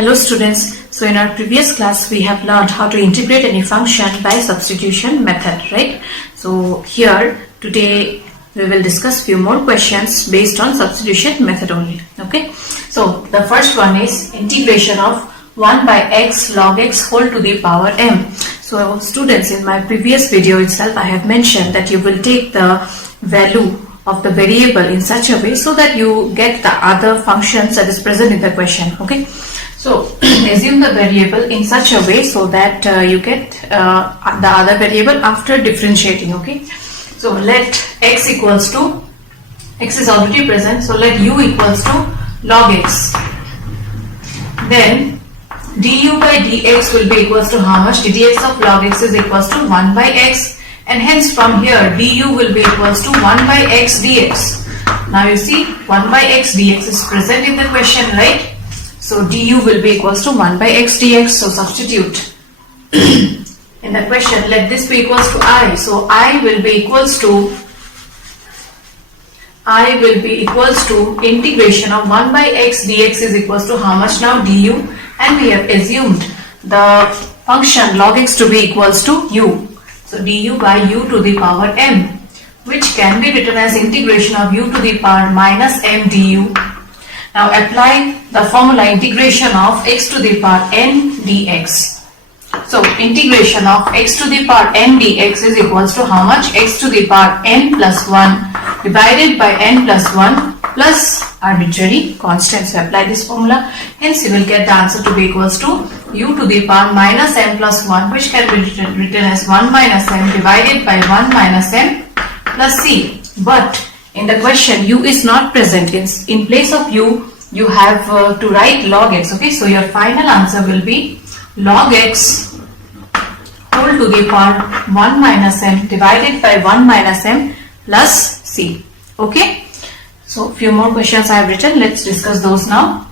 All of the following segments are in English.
Hello students, so in our previous class we have learned how to integrate any function by substitution method, right? So here today we will discuss few more questions based on substitution method only, okay? So the first one is integration of 1 by x log x whole to the power m. So students, in my previous video itself I have mentioned that you will take the value of the variable in such a way so that you get the other functions that is present in the question, okay? So assume the variable in such a way so that you get the other variable after differentiating, okay? So let x equals to, x is already present, so let u equals to log x. Then du by dx will be equals to how much? ddx of log x is equals to 1 by x, and hence from here du will be equals to 1 by x dx. Now you see 1 by x dx is present in the question, right? So du will be equals to 1 by x dx. So substitute in the question, let this be equals to I. So I will be equals to integration of 1 by x dx is equals to how much now? Du, and we have assumed the function log x to be equals to u. So du by u to the power m, which can be written as integration of u to the power minus m du. Now apply the formula integration of x to the power n dx. So integration of x to the power n dx is equals to how much? X to the power n plus 1 divided by n plus 1 plus arbitrary constant. So apply this formula, hence you will get the answer to be equals to u to the power minus m plus 1, which can be written as 1 minus m divided by 1 minus m plus c. But in the question u is not present. In place of u, you have to write log x, okay? So your final answer will be log x whole to the power 1 minus m divided by 1 minus m plus c, okay? So few more questions I have written, let's discuss those now.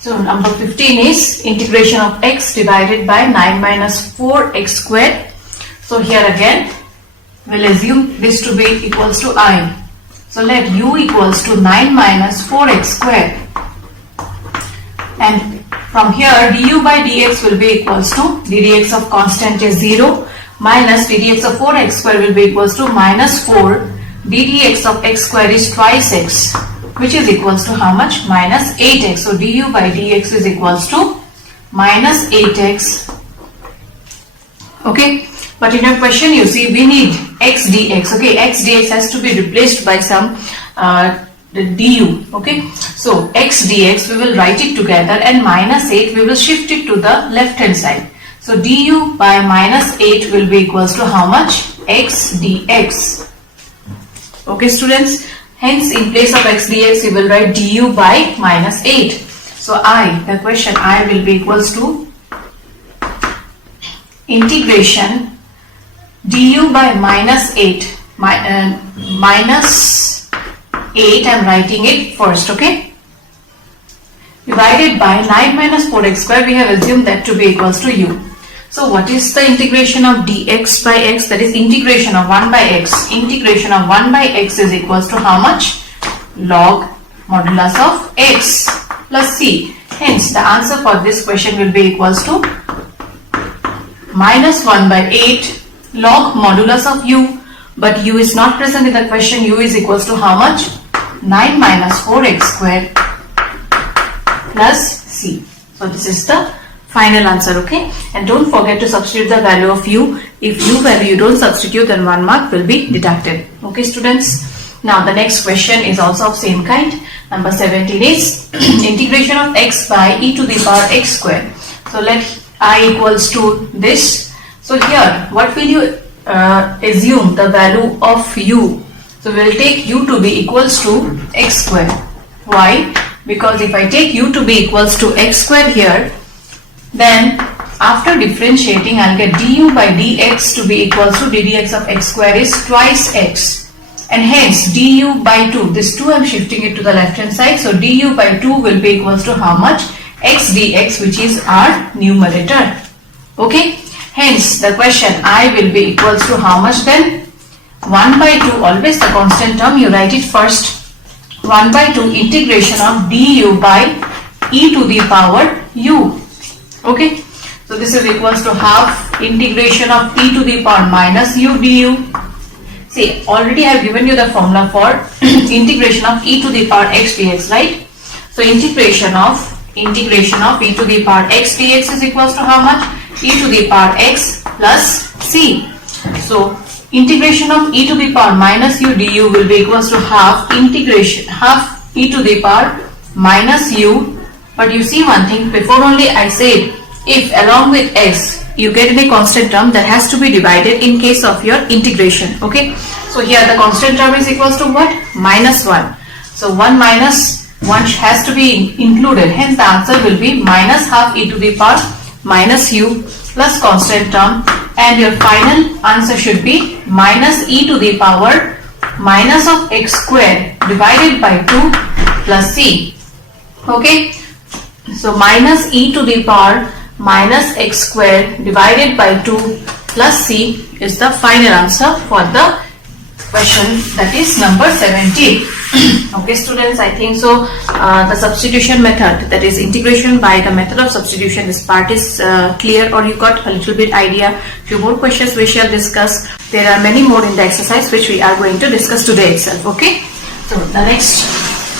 So number 15 is integration of x divided by 9 minus 4x squared. So here again we'll assume this to be equals to I. So let u equals to 9 minus 4x squared, and from here du by dx will be equals to ddx of constant is 0 minus ddx of 4x squared will be equals to minus 4. ddx of x squared is twice x, which is equals to how much? Minus 8x. So du by dx is equals to minus 8x, okay? But in our question you see we need x dx, okay? X dx has to be replaced by some du, okay? So x dx we will write it together, and minus 8 we will shift it to the left hand side. So du by minus 8 will be equals to how much? X dx, okay students? Hence in place of x dx you will write du by minus 8. So the question I will be equals to integration du by minus 8, minus 8 I am writing it first, okay? Divided by 9 minus 4x square, we have assumed that to be equals to u. So what is the integration of dx by x? That is integration of 1 by x. Integration of 1 by x is equals to how much? Log modulus of x plus c. Hence the answer for this question will be equals to minus 1 by 8 log modulus of u, but u is not present in the question. U is equals to how much? 9 minus 4x squared plus c. So this is the final answer, okay? And don't forget to substitute the value of u. If u value you don't substitute, then 1 mark will be deducted, okay students? Now the next question is also of same kind. Number 17 is integration of x by e to the power x squared. So let I equals to this. So here what will you assume the value of u? So we will take u to be equals to x squared. Why? Because if I take u to be equals to x squared here, then after differentiating I'll get du by dx to be equals to ddx of x squared is twice x, and hence du by 2, this 2 I am shifting it to the left hand side. So du by 2 will be equals to how much? X dx, which is our numerator, okay? Hence the question I will be equals to how much then? 1 by 2, always the constant term, you write it first. 1 by 2 integration of du by e to the power u. Okay, so this is equals to half integration of e to the power minus u du. See, already I have given you the formula for integration of e to the power x dx, right? So integration of e to the power x dx is equals to how much? E to the power x plus c. So integration of e to the power minus u du will be equals to half e to the power minus u. But you see one thing, before only I said if along with x you get any constant term, that has to be divided in case of your integration. Okay, so here the constant term is equals to what? Minus 1. So 1 minus 1 has to be included, hence the answer will be minus half e to the power minus u plus constant term, and your final answer should be minus e to the power minus of x square divided by 2 plus c. Okay, so minus e to the power minus x square divided by 2 plus c is the final answer for the question, that is number 17. Okay students, I think so the substitution method, that is integration by the method of substitution, this part is clear, or you got a little bit idea. Few more questions we shall discuss. There are many more in the exercise which we are going to discuss today itself. Okay, so the next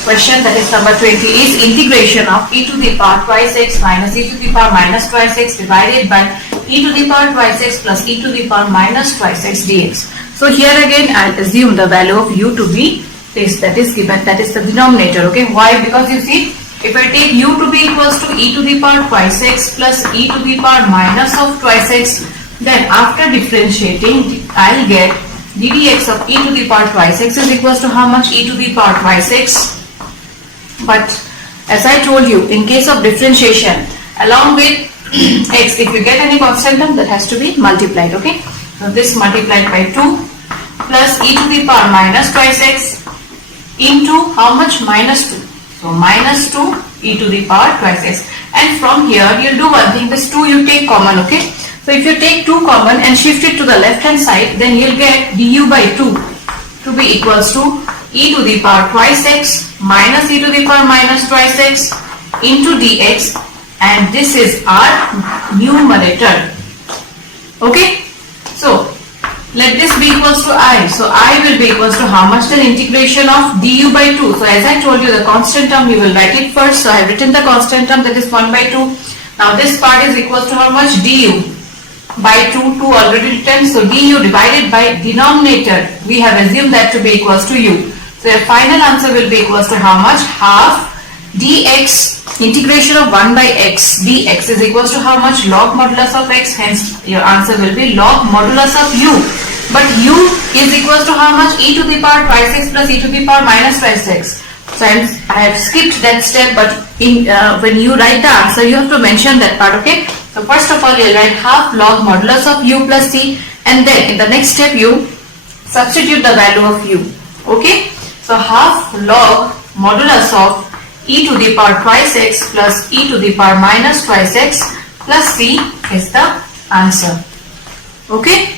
question, that is number 20, is integration of e to the power twice x minus e to the power minus twice x divided by e to the power twice x plus e to the power minus twice x dx. So here again I'll assume the value of u to be this, that is given, that is the denominator. Okay, why? Because you see, if I take u to be equals to e to the power twice x plus e to the power minus of twice x, then after differentiating I'll get ddx of e to the power twice x is equals to how much? E to the power twice x. But as I told you, in case of differentiation along with x, if you get any constant term, that has to be multiplied. Okay, so this multiplied by 2 plus e to the power minus twice x into how much? Minus 2. So minus 2 e to the power twice x, and from here you'll do one thing, this 2 you take common. Okay, so if you take 2 common and shift it to the left hand side, then you'll get du by 2 to be equals to e to the power twice x minus e to the power minus twice x into dx, and this is our numerator. Okay, so let this be equals to I. So I will be equals to how much? Then integration of du by 2. So as I told you, the constant term you will write it first. So I have written the constant term, that is 1 by 2. Now this part is equals to how much? Du by 2, 2 already written. So du divided by denominator, we have assumed that to be equals to u. So your final answer will be equals to how much? Half dx, integration of 1 by x dx is equals to how much? Log modulus of x, hence your answer will be log modulus of u. But u is equals to how much? E to the power twice x plus e to the power minus twice x. So I have skipped that step, but in when you write the answer, you have to mention that part. Okay, so first of all you'll write half log modulus of u plus c, and then in the next step you substitute the value of u. Okay, so half log modulus of e to the power twice x plus e to the power minus twice x plus c is the answer. Okay,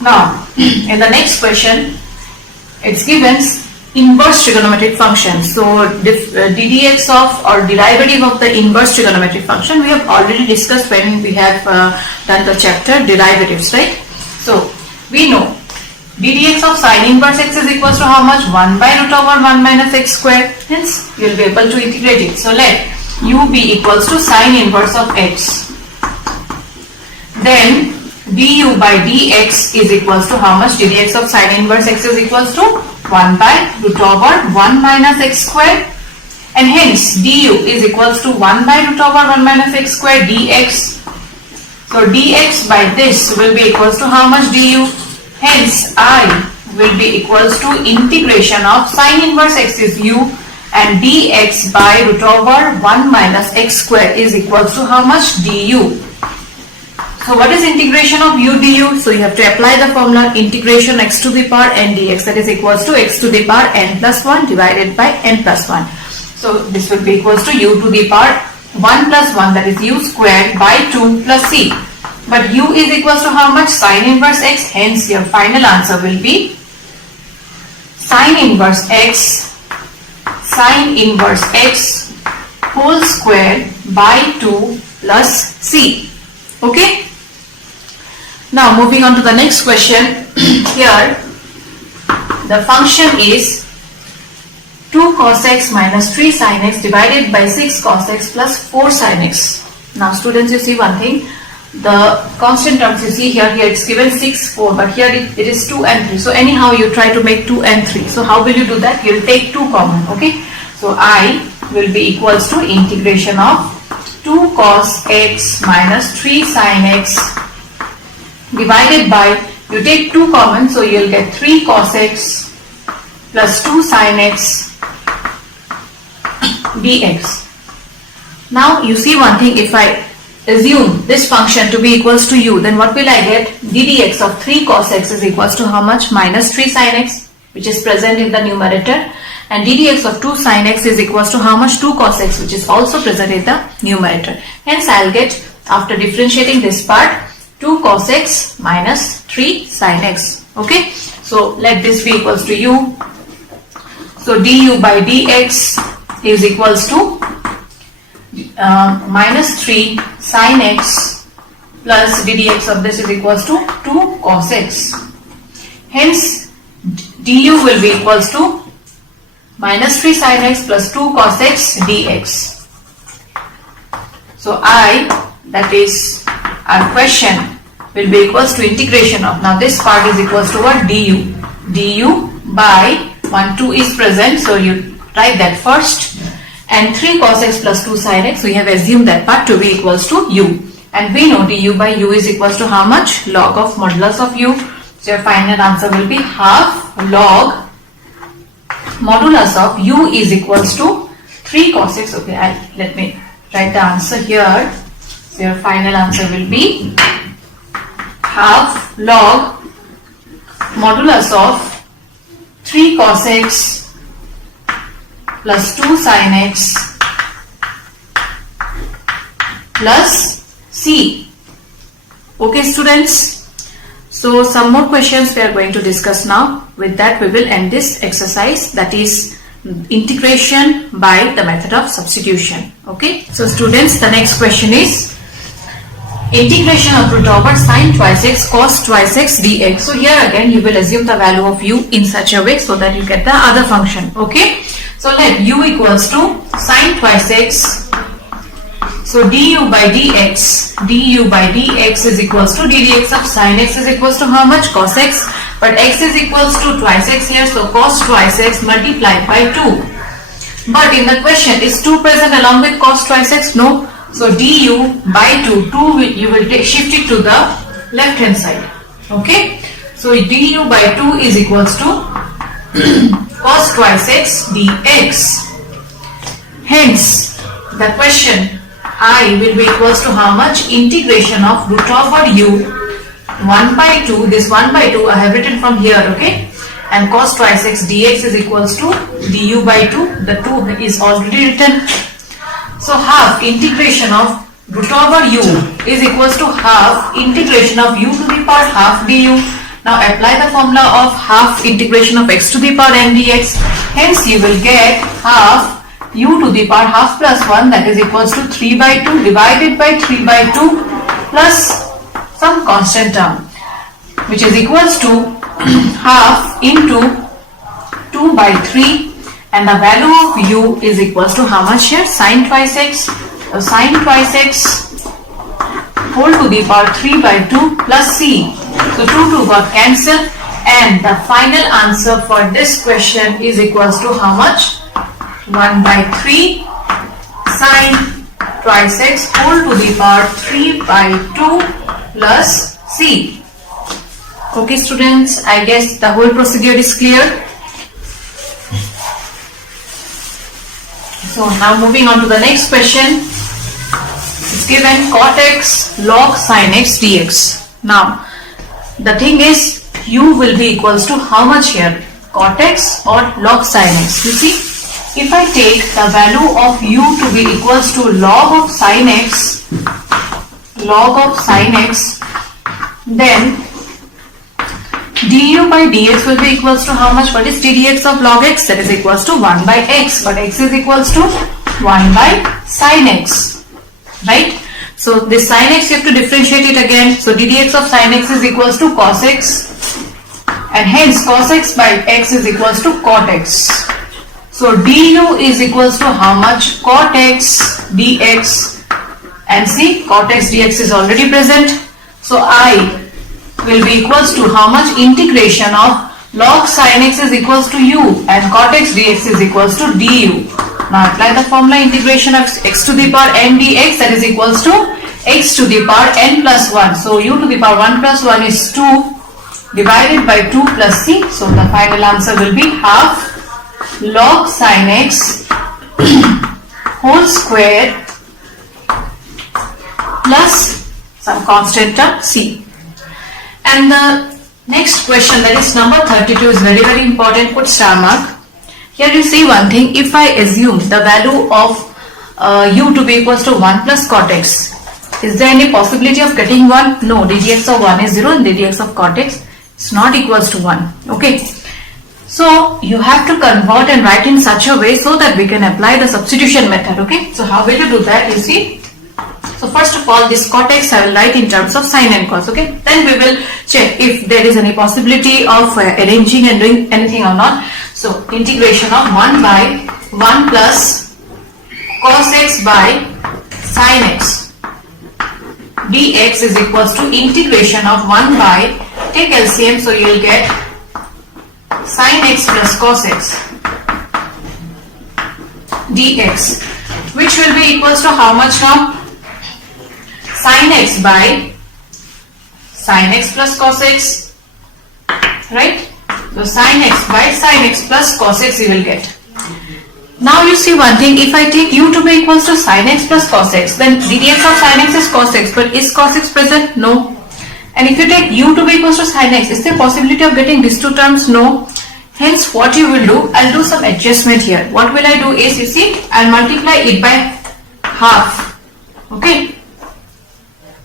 now in the next question it's given inverse trigonometric function. So ddx of or derivative of the inverse trigonometric function we have already discussed when we have done the chapter derivatives, right? So we know ddx of sine inverse x is equals to how much? 1 by root over 1 minus x square. Hence you will be able to integrate it. So let u be equals to sine inverse of x. Then du by dx is equals to how much? ddx of sine inverse x is equals to 1 by root over 1 minus x square, and hence du is equals to 1 by root over 1 minus x square dx. So dx by this will be equals to how much? Du. Hence I will be equals to integration of sine inverse x is u, and dx by root over 1 minus x square is equals to how much? Du. So what is integration of u du? So you have to apply the formula integration x to the power n dx, that is equals to x to the power n plus 1 divided by n plus 1. So this will be equals to u to the power 1 plus 1, that is u squared by 2 plus c. But u is equals to how much? Sine inverse x, hence your final answer will be sine inverse x sine inverse x whole square by 2 plus c. Okay. Now moving on to the next question. Here the function is 2 cos x minus 3 sin x divided by 6 cos x plus 4 sin x. Now students, you see one thing, the constant terms you see here it's given 6, 4, but here it is 2 and 3. So anyhow you try to make 2 and 3. So how will you do that? You will take 2 common. Okay. So I will be equals to integration of 2 cos x minus 3 sin x divided by, you take 2 common, so you will get 3 cos x plus 2 sin x dx. Now you see one thing, if I assume this function to be equals to u, then what will I get? ddx of 3 cos x is equals to how much? Minus 3 sin x, which is present in the numerator, and ddx of 2 sin x is equals to how much? 2 cos x, which is also present in the numerator. Hence I will get, after differentiating this part, 2 cos x minus 3 sin x. Okay, so let this be equals to u. So du by dx is equals to minus 3 sin x plus ddx of this is equals to 2 cos x. Hence du will be equals to minus 3 sin x plus 2 cos x dx. So I, that is our question, will be equals to integration of, now this part is equals to what? Du. Du by 1, 2 is present, so you write that first, and 3 cos x plus 2 sin x, we have assumed that part to be equals to u, and we know du by u is equals to how much? Log of modulus of u. So your final answer will be half log modulus of u is equals to 3 cos x. Okay, let me write the answer here. So your final answer will be half log modulus of 3 cos x plus 2 sin x plus c. Okay students, so some more questions we are going to discuss now. With that we will end this exercise, that is integration by the method of substitution. Okay, so students, the next question is integration of root over sin twice x cos twice x dx. So here again you will assume the value of u in such a way so that you get the other function. Okay, so let u equals to sin twice x, so du by dx is equals to ddx of sin x is equals to how much? Cos x, but x is equals to twice x here, so cos twice x multiplied by 2. But in the question, is 2 present along with cos twice x? No. So du by 2 you will shift it to the left hand side. Okay, so du by 2 is equals to cos twice x dx. Hence the question I will be equals to how much? Integration of root over u 1 by 2, this 1 by 2 I have written from here. Okay, and cos twice x dx is equals to du by 2, the 2 is already written. So half integration of root over u is equals to half integration of u to the power half du. Now apply the formula of half integration of x to the power n dx. Hence you will get half u to the power half plus 1, that is equals to 3 by 2 divided by 3 by 2 plus some constant term, which is equals to half into 2 by 3, and the value of u is equals to how much here? Sin twice x. So sin twice x whole to the power 3 by 2 plus c. So 2 got cancelled, and the final answer for this question is equals to how much? 1 by 3 sin twice x whole to the power 3 by 2 plus c. Okay students, I guess the whole procedure is clear. So now moving on to the next question. It's given cot x log sin x dx. Now the thing is, u will be equals to how much here? Cot x or log sin x. You see, if I take the value of u to be equals to log of sin x, then du by dx will be equals to how much? What is ddx of log x? That is equals to 1 by x, but x is equals to 1 by sin x, right? So this sin x you have to differentiate it again. So ddx of sin x is equals to cos x, and hence cos x by x is equals to cot x. So du is equals to how much? Cot x dx, and see cot x dx is already present. So I will be equals to how much? Integration of log sin x is equals to u and cot x dx is equals to du. Now apply the formula, integration of x to the power n dx, that is equals to x to the power n plus 1. So u to the power 1 plus 1 is 2 divided by 2 plus c. So the final answer will be half log sin x whole square plus some constant term c. And the next question, that is number 32, is very important. Put star mark. Here you see one thing. If I assume the value of u to be equals to 1 plus cot x, is there any possibility of getting 1? No, ddx of 1 is 0 and ddx of cot x is not equals to 1. Okay. So you have to convert and write in such a way so that we can apply the substitution method. Okay. So how will you do that? You see. So first of all, this cot x I will write in terms of sin and cos. Okay. Then we will check if there is any possibility of arranging and doing anything or not. So integration of 1 by 1 plus cos x by sin x dx is equals to integration of 1 by, take LCM, so you will get sin x plus cos x dx, which will be equals to how much now? Sin x by sin x plus cos x, right? So sin x by sin x plus cos x you will get. Now you see one thing, if I take u to be equals to sin x plus cos x, then ddx of sin x is cos x, but is cos x present? No. And if you take u to be equals to sin x, is there possibility of getting these two terms? No. Hence what you will do, I'll do some adjustment here. What will I do is, you see, I'll multiply it by half. Okay.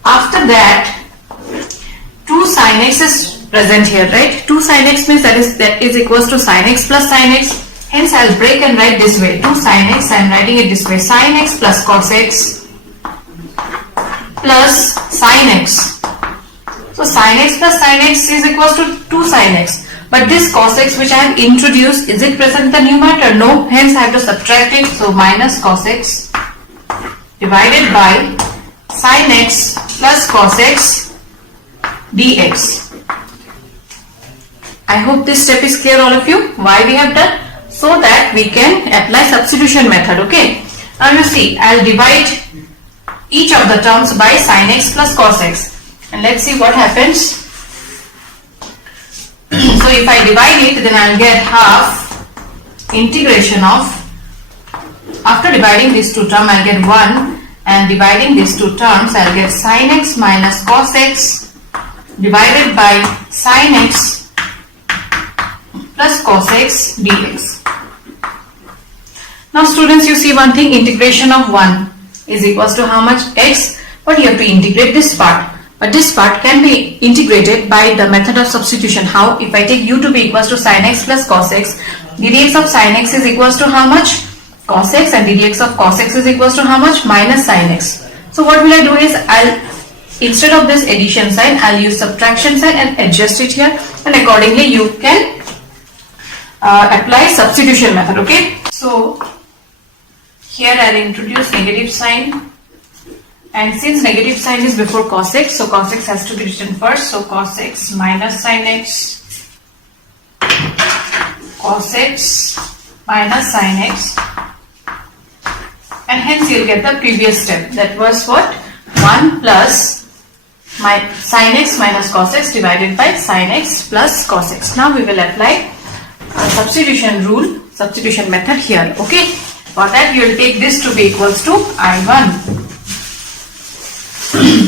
After that, 2 sin x is present here, right? 2 sin x means that is equals to sin x plus sin x. Hence I'll break and write this way. 2 sin x, I'm writing it this way. Sin x plus cos x plus sin x. So sin x plus sin x is equals to 2 sin x. But this cos x which I have introduced, is it present in the numerator? No. Hence I have to subtract it. So minus cos x divided by sin x plus cos x dx. I hope this step is clear all of you. Why we have done? So that we can apply substitution method. Okay. Now you see, I'll divide each of the terms by sin x plus cos x. And let's see what happens. So if I divide it, then I'll get half integration of, after dividing these two terms, I'll get 1. And dividing these two terms, I'll get sin x minus cos x divided by sin x plus cos x dx. Now students, you see one thing, integration of 1 is equals to how much? X, but you have to integrate this part. But this part can be integrated by the method of substitution. How? If I take u to be equals to sin x plus cos x, ddx of sin x is equals to how much? Cos x, and ddx of cos x is equals to how much? Minus sin x. So what will I do is, I'll, instead of this addition sign, I'll use subtraction sign and adjust it here, and accordingly you can apply substitution method. Okay. So here I'll introduce negative sign, and since negative sign is before cos x, so cos x has to be written first. So cos x minus sin x, cos x minus sin x, and hence you'll get the previous step. That was what? 1 plus my sin x minus cos x divided by sin x plus cos x. Now we will apply substitution rule, substitution method here. Okay. For that you will take this to be equals to I1.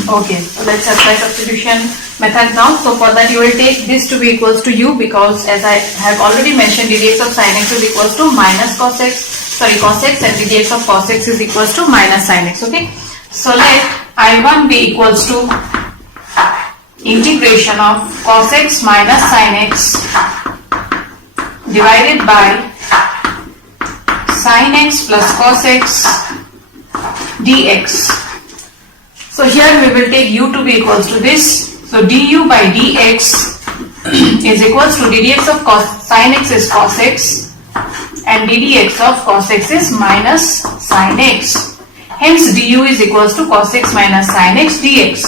Okay, so let's apply substitution method now. So for that you will take this to be equals to u, because as I have already mentioned, ddx of sin x is equals to minus cos x, and ddx of cos x is equals to minus sin x. Okay, so let I1 be equals to integration of cos x minus sin x divided by sin x plus cos x dx. So here we will take u to be equals to this. So du by dx is equals to ddx of cos sin x is cos x and ddx of cos x is minus sin x. Hence du is equals to cos x minus sin x dx.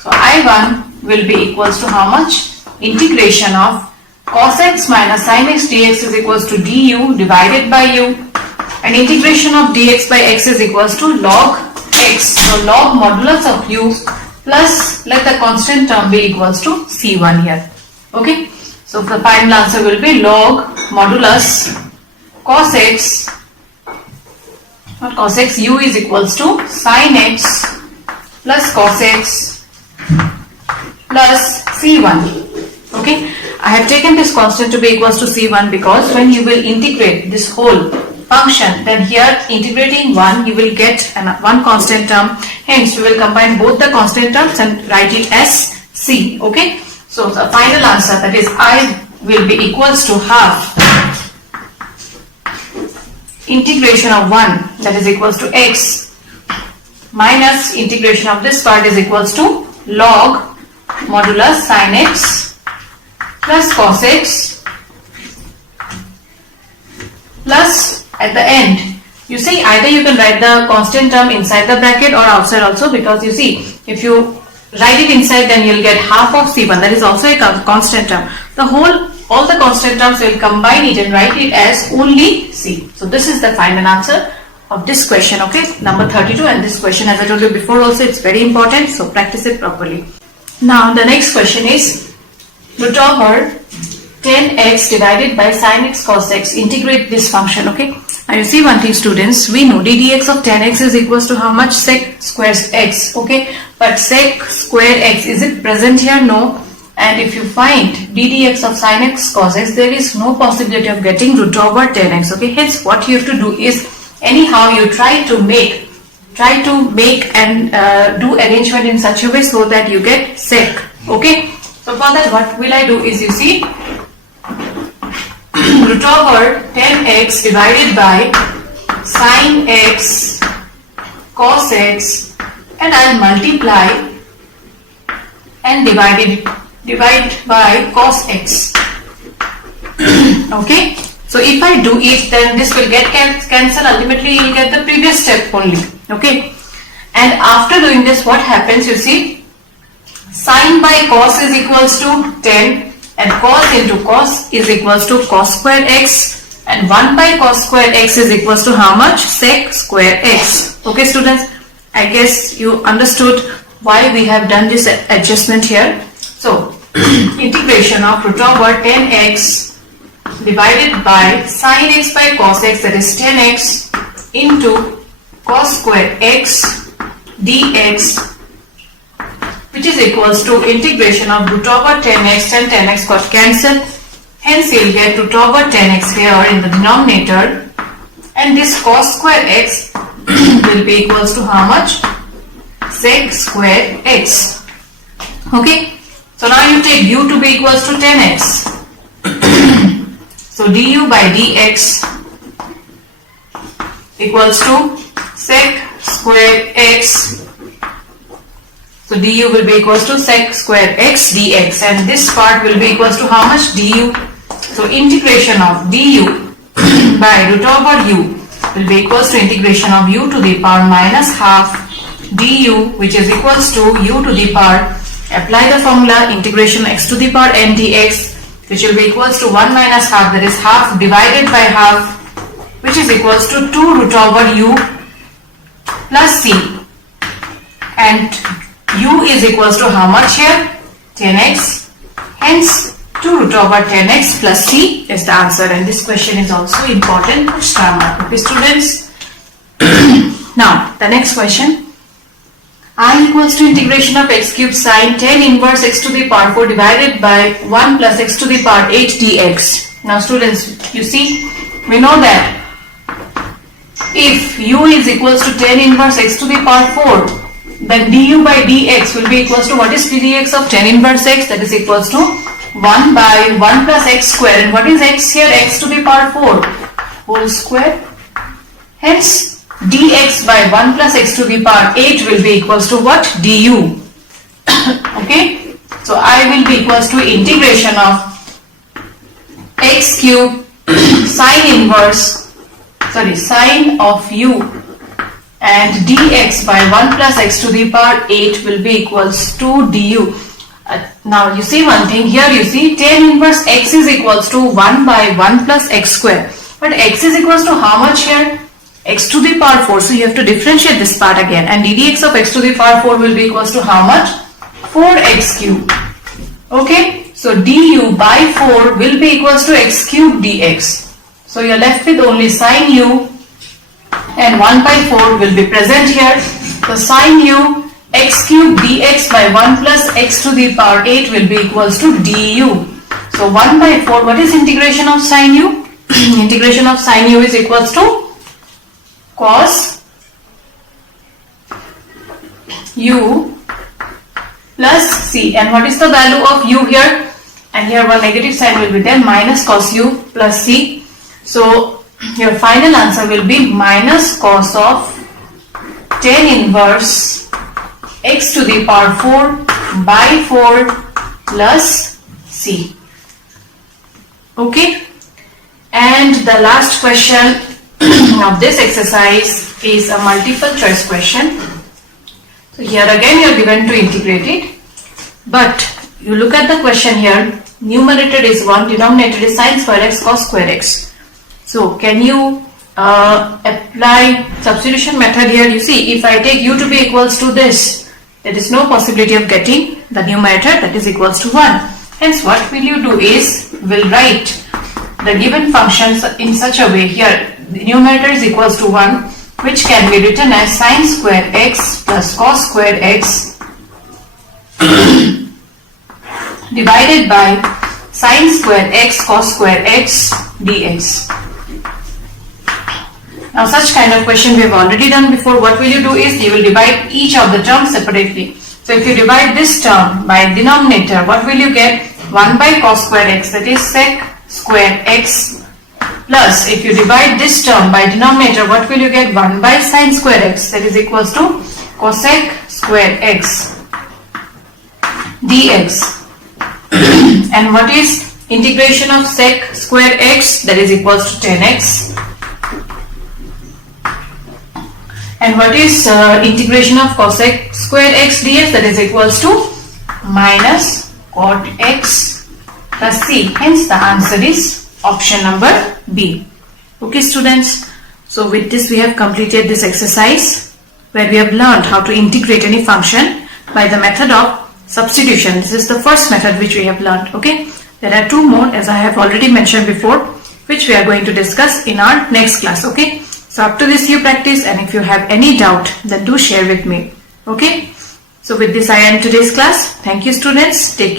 So I1 will be equals to how much? Integration of cos x minus sin x dx is equals to du divided by u, and integration of dx by x is equals to log x. So log modulus of u plus, let the constant term be equals to c1 here. Okay. So the final answer will be log modulus cos x, not cos x, u is equals to sin x plus cos x plus c1. Okay, I have taken this constant to be equals to c1 because when you will integrate this whole function, then here integrating 1 you will get one constant term. Hence we will combine both the constant terms and write it as c. Okay, so the final answer, that is I, will be equals to half integration of 1, that is equals to x, minus integration of this part is equals to log modulus sin x plus cos x plus, at the end, you see, either you can write the constant term inside the bracket or outside also, because you see, if you write it inside, then you will get half of c1, that is also a constant term. All the constant terms will combine it and write it as only c. So this is the final answer of this question, okay, number 32. And this question, as I told you before also, it's very important, so practice it properly. Now the next question is root over 10x divided by sin x cos x. Integrate this function, okay. Now you see one thing, students, we know ddx of 10x is equals to how much? Sec square x, okay. But sec square x, is it present here? No. And if you find ddx of sin x cos x, there is no possibility of getting root over 10x, okay. Hence what you have to do is, anyhow you try to make and do arrangement in such a way so that you get sec, okay. So for that, what will I do is, you see, root over 10x divided by sin x cos x, and I'll multiply and divide by cos x. Okay, so if I do it, then this will get cancelled. Ultimately you will get the previous step only, okay. And after doing this, what happens, you see, sin by cos is equals to 10 and cos into cos is equals to cos square x, and 1 by cos square x is equals to how much? Sec square x. Okay students, I guess you understood why we have done this adjustment here. So integration of root over 10x divided by sin x by cos x, that is 10x into cos square x dx, which is equals to integration of root over 10x, and 10x got cancelled. Hence you will get root over 10x here in the denominator, and this cos square x will be equals to how much? Sec square x. Okay, so now you take u to be equals to 10x. So du by dx equals to sec square x. So du will be equals to sec square x dx, and this part will be equals to how much? Du. So integration of du by root over u will be equals to integration of u to the power minus half du, which is equals to u to the power, apply the formula, integration x to the power n dx, which will be equals to 1 minus half, that is half divided by half, which is equals to 2 root over u plus c, and u is equals to how much here? 10x. Hence 2 root over 10x plus c is the answer, and this question is also important for star mark. Okay students. Now the next question, I equals to integration of x cube sine 10 inverse x to the power 4 divided by 1 plus x to the power 8 dx. Now students, you see, we know that if u is equals to 10 inverse x to the power 4, then du by dx will be equals to, what is dx of tan inverse x? That is equals to 1 by 1 plus x square. And what is x here? X to the power 4 whole square. Hence dx by 1 plus x to the power 8 will be equals to what? Du. Okay. So I will be equals to integration of x cube sine of u and dx by 1 plus x to the power 8 will be equals to du. Now you see one thing here, you see tan inverse x is equals to 1 by 1 plus x square, but x is equals to how much here? X to the power 4, so you have to differentiate this part again, and ddx of x to the power 4 will be equals to how much? 4x cube. Okay, so du by 4 will be equals to x cube dx. So you are left with only sine u, and 1 by 4 will be present here. So sine u x cube dx by 1 plus x to the power 8 will be equals to du. So 1 by 4, what is integration of sine u? Integration of sine u is equals to cos u plus c. And what is the value of u here? And here one negative sign will be there, minus cos u plus c. So your final answer will be minus cos of tan inverse x to the power 4 by 4 plus c. Okay. And the last question of this exercise is a multiple choice question. So here again you are given to integrate it, but you look at the question here, numerator is 1, denominator is sin square x cos square x. So can you apply substitution method here? You see, if I take u to be equals to this, there is no possibility of getting the numerator that is equals to 1. Hence what will you do is, will write the given functions in such a way here, the numerator is equals to 1, which can be written as sin square x plus cos square x divided by sin square x cos square x dx. Now such kind of question we have already done before. What will you do is, you will divide each of the terms separately. So if you divide this term by denominator, what will you get? 1 by cos square x, that is sec square x, plus if you divide this term by denominator, what will you get? 1 by sin square x, that is equals to cosec square x dx. And what is integration of sec square x? That is equals to 10x. And what is integration of cosec square x dx? That is equals to minus cot x plus c. Hence the answer is option number B. Okay students, so with this we have completed this exercise where we have learned how to integrate any function by the method of substitution. This is the first method which we have learned. Okay, there are two more, as I have already mentioned before, which we are going to discuss in our next class. Okay, so up to this you practice, and if you have any doubt then do share with me. Okay, so with this I end today's class. Thank you students, take care.